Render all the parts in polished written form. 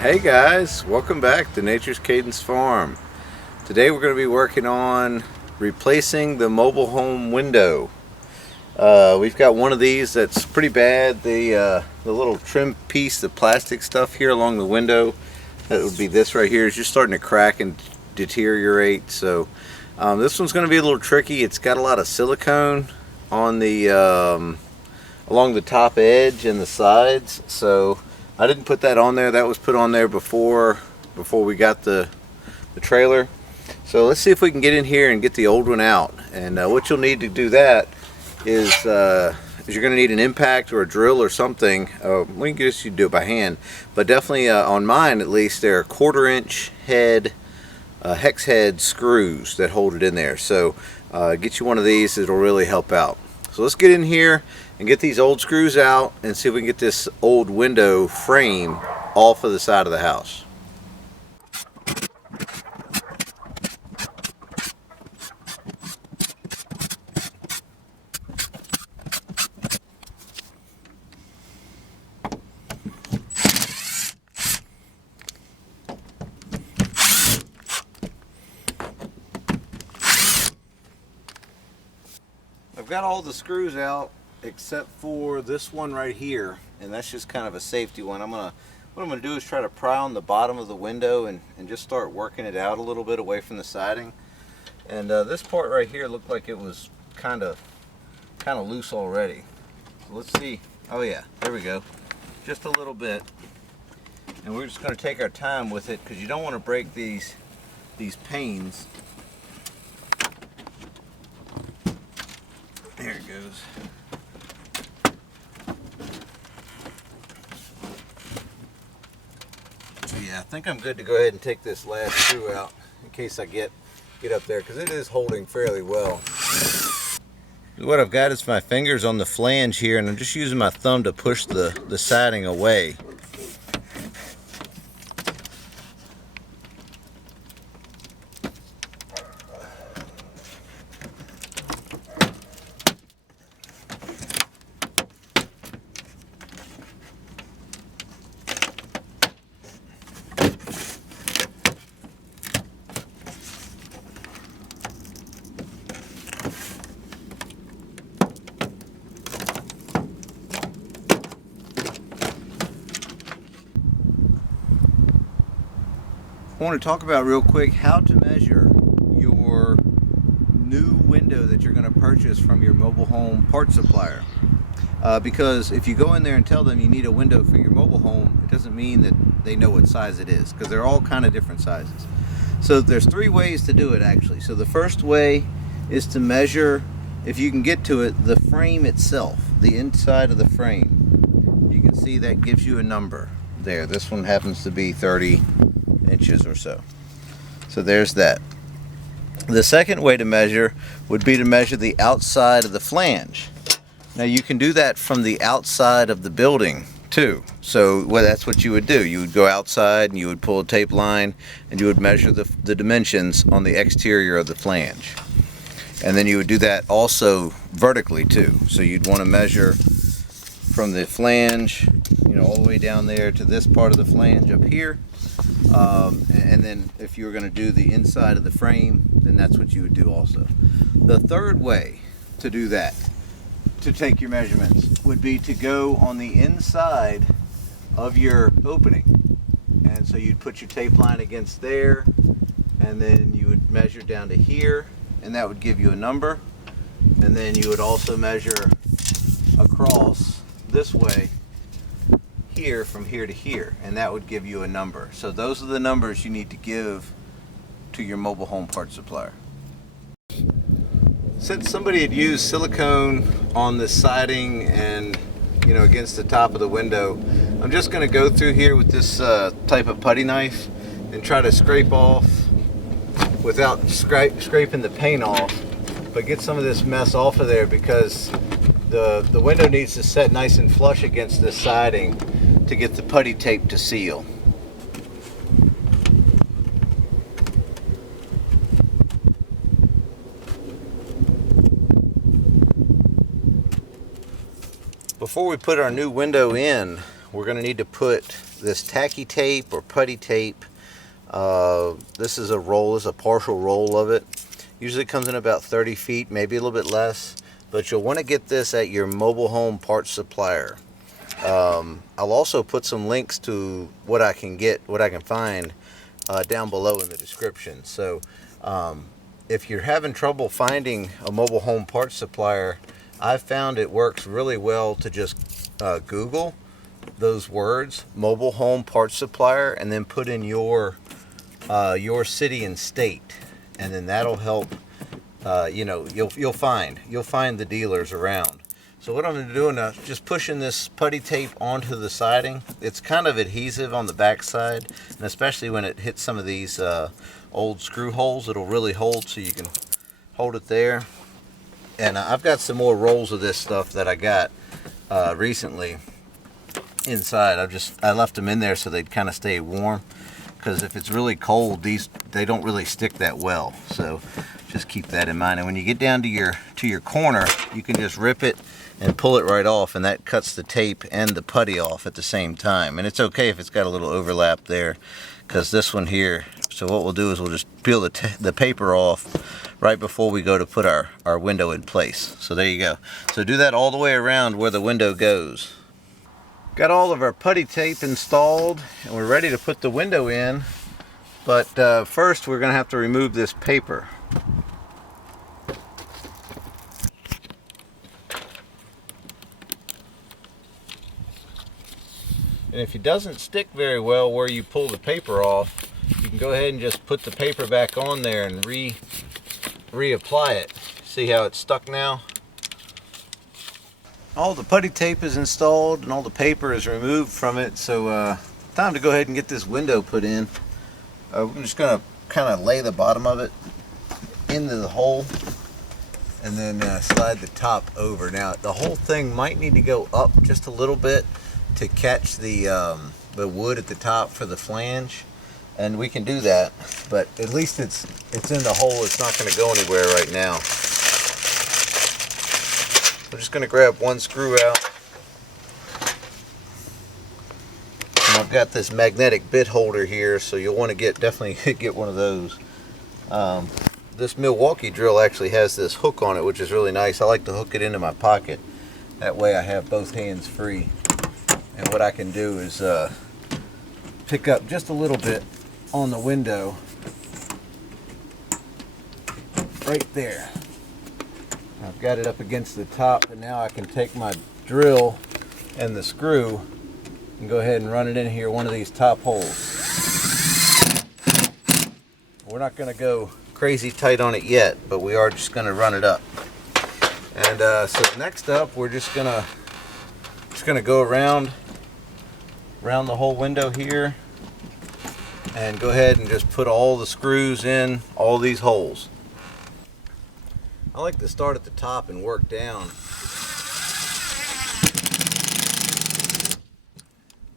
Hey guys, welcome back to Nature's Cadence Farm. Today we're going to be working on replacing the mobile home window. We've got one of these that's pretty bad. The little trim piece, the plastic stuff here along the window, that would be this right here, is just starting to crack and deteriorate. So this one's going to be a little tricky. It's got a lot of silicone on the along the top edge and the sides. So I didn't put that on there. That was put on there before we got the trailer. So let's see if we can get in here and get the old one out. And what you'll need to do that is you're going to need an impact or a drill or something. We can just do it by hand, but definitely on mine at least, there are 1/4 inch head hex head screws that hold it in there. So get you one of these. It'll really help out. So let's get in here and get these old screws out and see if we can get this old window frame off of the side of the house. I've got all the screws out except for this one right here, and that's just kind of a safety one. What I'm gonna do is try to pry on the bottom of the window and just start working it out a little bit away from the siding. And this part right here looked like it was kind of loose already. So let's see. Oh yeah, there we go. Just a little bit. And we're just going to take our time with it because you don't want to break these panes. There it goes. So yeah, I think I'm good to go ahead and take this last screw out in case I get up there, because it is holding fairly well. What I've got is my fingers on the flange here, and I'm just using my thumb to push the siding away. I want to talk about real quick how to measure your new window that you're going to purchase from your mobile home part supplier. Because if you go in there and tell them you need a window for your mobile home, it doesn't mean that they know what size it is, because they're all kind of different sizes. So there's 3 ways to do it actually. So the first way is to measure, if you can get to it, the frame itself, the inside of the frame. You can see that gives you a number there. This one happens to be 30 inches or so. So there's that. The second way to measure would be to measure the outside of the flange. Now you can do that from the outside of the building too. So that's what you would do. You would go outside and you would pull a tape line and you would measure the dimensions on the exterior of the flange. And then you would do that also vertically too. So you'd want to measure from the flange, all the way down there to this part of the flange up here. And then if you were going to do the inside of the frame, then that's what you would do also. The third way to do that, to take your measurements, would be to go on the inside of your opening. And so you'd put your tape line against there, and then you would measure down to here, and that would give you a number. And then you would also measure across this way here, from here to here, and that would give you a number. So those are the numbers you need to give to your mobile home part supplier. Since somebody had used silicone on the siding and against the top of the window, I'm just going to go through here with this type of putty knife and try to scrape off without scraping the paint off, but get some of this mess off of there, because the window needs to set nice and flush against this siding to get the putty tape to seal. Before we put our new window in, we're going to need to put this tacky tape or putty tape. This is a roll, this is a partial roll of it. Usually comes in about 30 feet, maybe a little bit less, but you'll want to get this at your mobile home parts supplier. I'll also put some links to what I can get, what I can find down below in the description. So if you're having trouble finding a mobile home parts supplier, I've found it works really well to just Google those words, mobile home parts supplier, and then put in your city and state, and then that'll help. You know, you'll find the dealers around. So what I'm doing now, just pushing this putty tape onto the siding. It's kind of adhesive on the back side, and especially when it hits some of these old screw holes, it'll really hold, so you can hold it there. And I've got some more rolls of this stuff that I got recently inside. I left them in there so they'd kind of stay warm, because if it's really cold, they don't really stick that well. So just keep that in mind. And when you get down to your corner, you can just rip it and pull it right off, and that cuts the tape and the putty off at the same time. And it's okay if it's got a little overlap there, because this one here. So what we'll do is we'll just peel the paper off right before we go to put our window in place. So there you go. So do that all the way around where the window goes. Got all of our putty tape installed, and we're ready to put the window in. But first we're going to have to remove this paper. And if it doesn't stick very well where you pull the paper off, you can go ahead and just put the paper back on there and reapply it. See how it's stuck now? All the putty tape is installed and all the paper is removed from it, so time to go ahead and get this window put in. I'm just going to kind of lay the bottom of it into the hole and then slide the top over. Now the whole thing might need to go up just a little bit to catch the wood at the top for the flange, and we can do that, but at least it's in the hole. It's not going to go anywhere right now. I'm just going to grab one screw out, and I've got this magnetic bit holder here, so you'll want to definitely get one of those. This Milwaukee drill actually has this hook on it, which is really nice. I like to hook it into my pocket, that way I have both hands free. And what I can do is pick up just a little bit on the window right there. I've got it up against the top, and now I can take my drill and the screw and go ahead and run it in here, one of these top holes. We're not going to go crazy tight on it yet, but we are just going to run it up. And so next up, we're just going to go around the whole window here and go ahead and just put all the screws in all these holes. I like to start at the top and work down.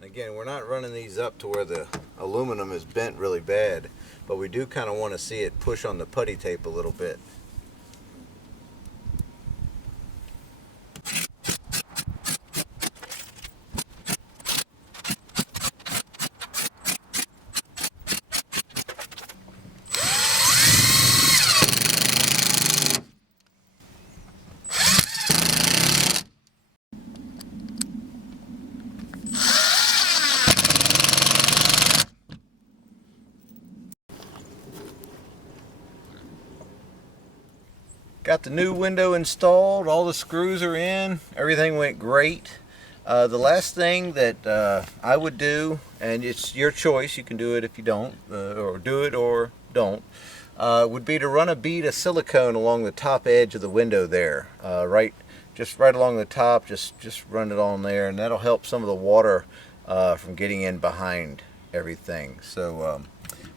And again, we're not running these up to where the aluminum is bent really bad, but we do kind of want to see it push on the putty tape a little bit. Got the new window installed, all the screws are in, everything went great. The last thing that I would do, and it's your choice, you can do it if you don't, or do it or don't, would be to run a bead of silicone along the top edge of the window there. Just right along the top, just run it on there, and that'll help some of the water from getting in behind everything. So,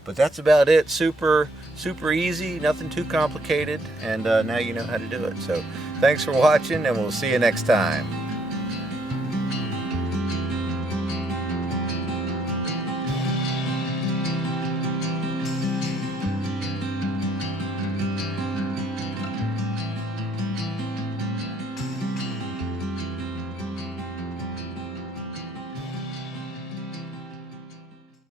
but that's about it. Super easy, nothing too complicated, and now you know how to do it. So thanks for watching, and we'll see you next time.